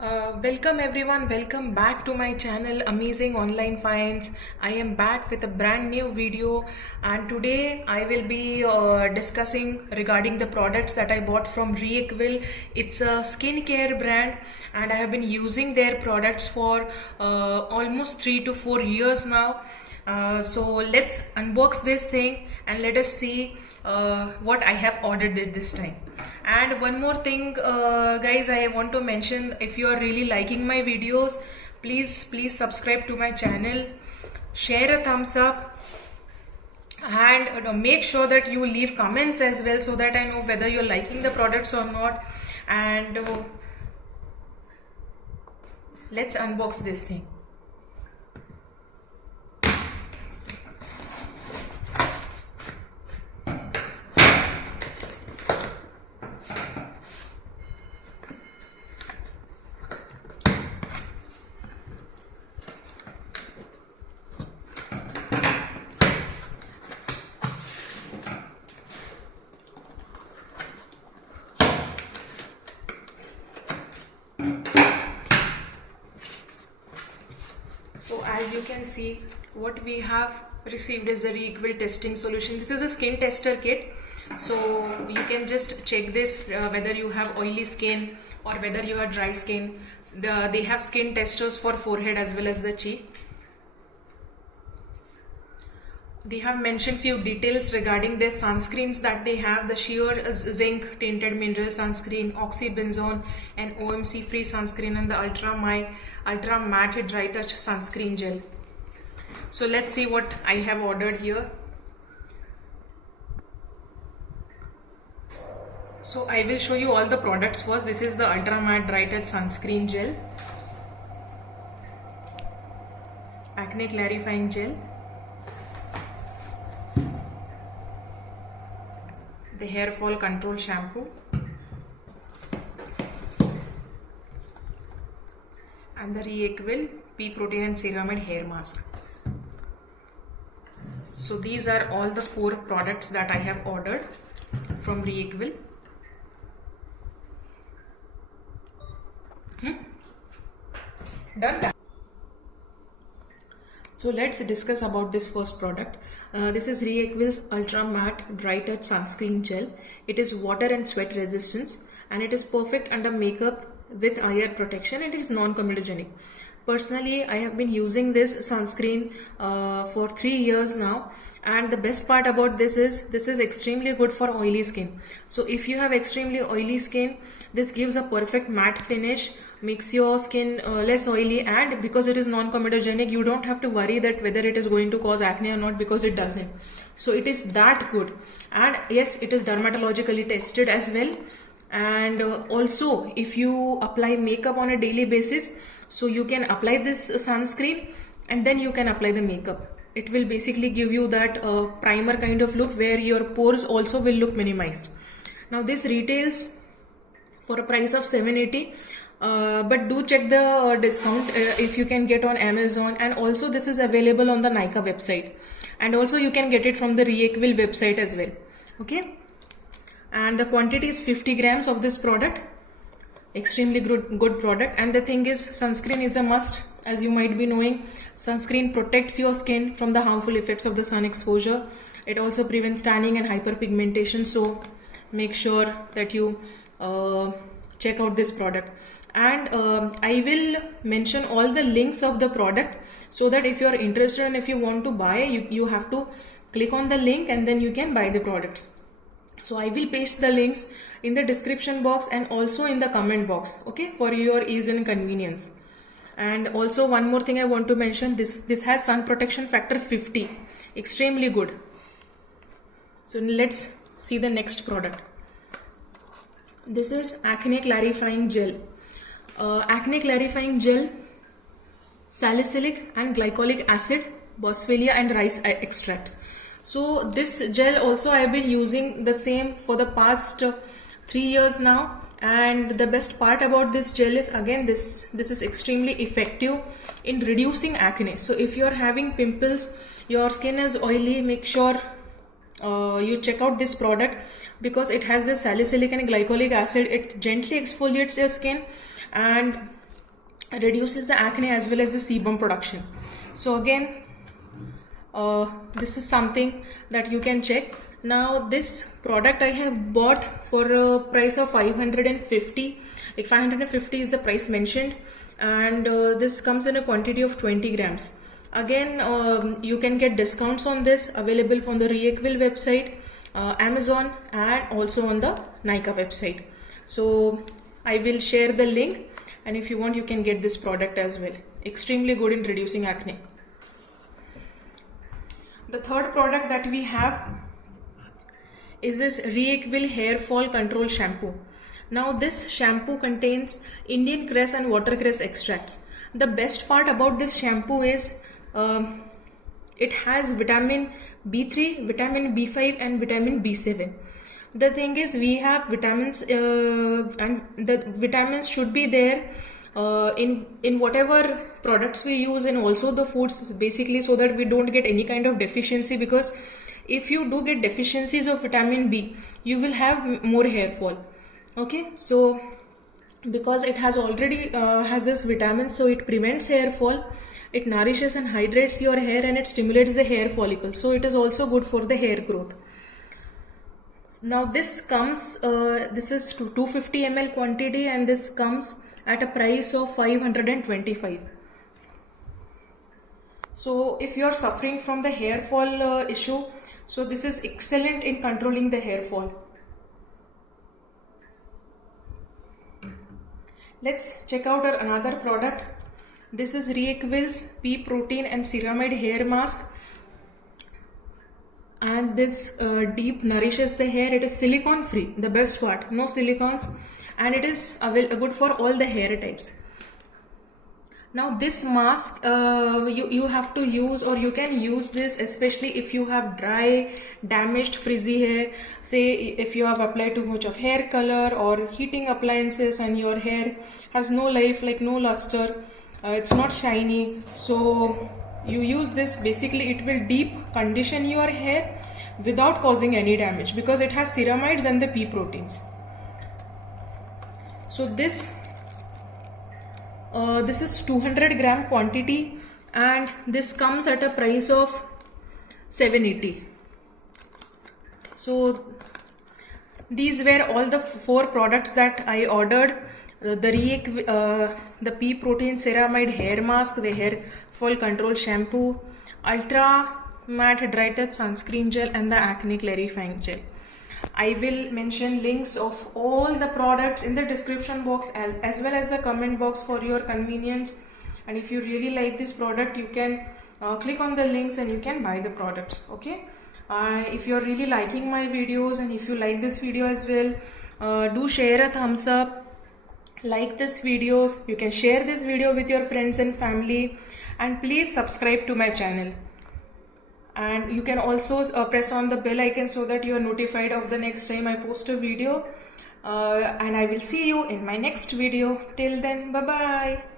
Welcome everyone, welcome back to my channel Amazing Online Finds. I am back with a brand new video, and today I will be discussing regarding the products that I bought from Reequil. It's a skincare brand and I have been using their products for almost 3 to 4 years now. So let's unbox this thing and let us see what I have ordered this time. And one more thing, guys, I want to mention, if you are really liking my videos, please subscribe to my channel, share a thumbs up, and make sure that you leave comments as well, so that I know whether you're liking the products or not. And let's unbox this thing. So as you can see, what we have received is the Reequil testing solution. This is a skin tester kit. So you can just check this whether you have oily skin or whether you have dry skin. They have skin testers for forehead as well as the cheek. They have mentioned few details regarding their sunscreens that they have: the sheer zinc tinted mineral sunscreen, oxybenzone and OMC free sunscreen, and the ultra matte dry touch sunscreen gel. So let's see what I have ordered here. So I will show you all the products first. This is the ultra matte dry touch sunscreen gel, acne clarifying gel, the hair fall control shampoo, and the Reequil pea protein and ceramide hair mask. So these are all the 4 products that I have ordered from Reequil. Done. So let's discuss about this first product. This is Reequil's Ultra Matte Dry Touch Sunscreen Gel. It is water and sweat resistance, and it is perfect under makeup with eye protection, and it is non-comedogenic. Personally, I have been using this sunscreen for 3 years now, and the best part about this is extremely good for oily skin. So if you have extremely oily skin, this gives a perfect matte finish, makes your skin less oily, and because it is non-comedogenic, you don't have to worry that whether it is going to cause acne or not, because it doesn't. So it is that good. And yes, it is dermatologically tested as well. And also, if you apply makeup on a daily basis, so you can apply this sunscreen and then you can apply the makeup. It will basically give you that primer kind of look where your pores also will look minimized. Now this retails for a price of $780, but do check the discount if you can get on Amazon, and also this is available on the Nykaa website, and also you can get it from the Reequil website as well. Okay, and the quantity is 50 grams of this product. Extremely good product. And the thing is, sunscreen is a must. As you might be knowing, sunscreen protects your skin from the harmful effects of the sun exposure. It also prevents tanning and hyperpigmentation, so make sure that you check out this product. And I will mention all the links of the product, so that if you are interested and if you want to buy, you have to click on the link and then you can buy the products. So I will paste the links in the description box and also in the comment box, okay, for your ease and convenience. And also one more thing I want to mention, this has sun protection factor 50, extremely good. So let's see the next product. This is acne clarifying gel. Acne clarifying gel, salicylic and glycolic acid, boswellia and rice extracts. So this gel also I have been using the same for the past 3 years now, and the best part about this gel is, again, this is extremely effective in reducing acne. So if you are having pimples, your skin is oily, make sure you check out this product, because it has the salicylic and glycolic acid. It gently exfoliates your skin and reduces the acne as well as the sebum production. So again, this is something that you can check. Now this product I have bought for a price of 550, like 550 is the price mentioned, and this comes in a quantity of 20 grams. Again, you can get discounts on this, available from the Reequil website, Amazon, and also on the Nykaa website. So I will share the link, and if you want, you can get this product as well. Extremely good in reducing acne. The third product that we have is this Reequil Hair Fall Control Shampoo. Now this shampoo contains Indian cress and watercress extracts. The best part about this shampoo is it has vitamin B3, vitamin B5 and vitamin B7. The thing is, we have vitamins and the vitamins should be there in whatever products we use, and also the foods, basically, so that we don't get any kind of deficiency, because if you do get deficiencies of vitamin B, you will have more hair fall. Okay, so because it has already has this vitamin, so it prevents hair fall, it nourishes and hydrates your hair, and it stimulates the hair follicle, so it is also good for the hair growth. Now this comes, this is 250 ml quantity, and this comes at a price of 525. So if you are suffering from the hair fall issue, so this is excellent in controlling the hair fall. Let's check out another product. This is Reequil's Pea Protein and Ceramide Hair Mask, and this deep nourishes the hair. It is silicone free, the best part, no silicones, and it is good for all the hair types. Now this mask you have to use, or you can use this especially if you have dry, damaged, frizzy hair. Say if you have applied too much of hair color or heating appliances and your hair has no life, like no luster, it's not shiny, so you use this. Basically it will deep condition your hair without causing any damage, because it has ceramides and the pea proteins. So this is 200 gram quantity, and this comes at a price of 780. So these were all the 4 products that I ordered: the pea protein ceramide hair mask, the hair fall control shampoo, ultra matte dry touch sunscreen gel, and the acne clarifying gel. I will mention links of all the products in the description box as well as the comment box for your convenience. And if you really like this product, you can click on the links and you can buy the products. Okay. If you're really liking my videos, and if you like this video as well, do share a thumbs up, like this videos. You can share this video with your friends and family, and please subscribe to my channel. And you can also press on the bell icon so that you are notified of the next time I post a video. And I will see you in my next video. Till then, bye bye.